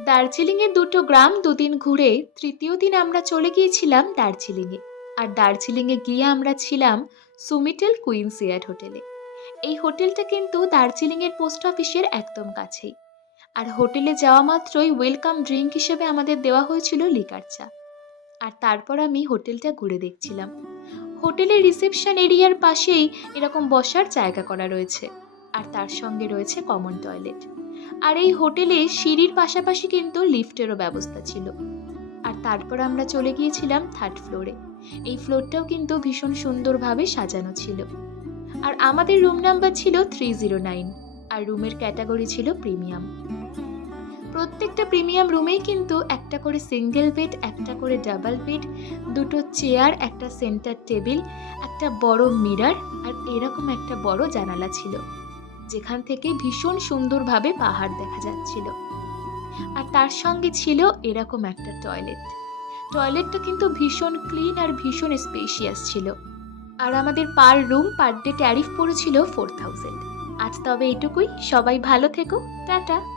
দার্জিলিংয়ের দুটো গ্রাম দুদিন ঘুরে তৃতীয় দিন আমরা চলে গিয়েছিলাম দার্জিলিংয়ে। আর দার্জিলিংয়ে গিয়ে আমরা ছিলাম সুমিটেল কুইন্সিয়ার্ড হোটেলে। এই হোটেলটা কিন্তু দার্জিলিংয়ের পোস্ট অফিসের একদম কাছেই। আর হোটেলে যাওয়া মাত্রই ওয়েলকাম ড্রিঙ্ক হিসেবে আমাদের দেওয়া হয়েছিল লিকার চা। আর তারপর আমি হোটেলটা ঘুরে দেখছিলাম। হোটেলের রিসেপশন এরিয়ার পাশেই এরকম বসার জায়গা করা রয়েছে। আর তার সঙ্গে রয়েছে কমন টয়লেট। আর এই হোটেলে সিঁড়ির পাশাপাশি কিন্তু লিফটেরও ব্যবস্থা ছিল। আর তারপর আমরা চলে গিয়েছিলাম থার্ড ফ্লোরে। এই ফ্লোরটাও কিন্তু ভীষণ সুন্দরভাবে সাজানো ছিল। আর আমাদের রুম নাম্বার ছিল 309। আর রুমের ক্যাটাগরি ছিল প্রিমিয়াম। প্রত্যেকটা প্রিমিয়াম রুমেই কিন্তু একটা করে সিঙ্গেল বেড, একটা করে ডাবল বেড, দুটো চেয়ার, একটা সেন্টার টেবিল, একটা বড় মিরর আর এরকম একটা বড় জানালা ছিল, যেখান থেকে ভীষণ সুন্দরভাবে পাহাড় দেখা যাচ্ছিল। আর তার সঙ্গে ছিল এরকম একটা টয়লেট। টয়লেটটা কিন্তু ভীষণ ক্লিন আর ভীষণ স্পেশিয়াস ছিল। আর আমাদের পার রুম পার ডে ট্যারিফ পড়েছিল 4000। আজ তবে এটুকুই, সবাই ভালো থেকো, টাটা।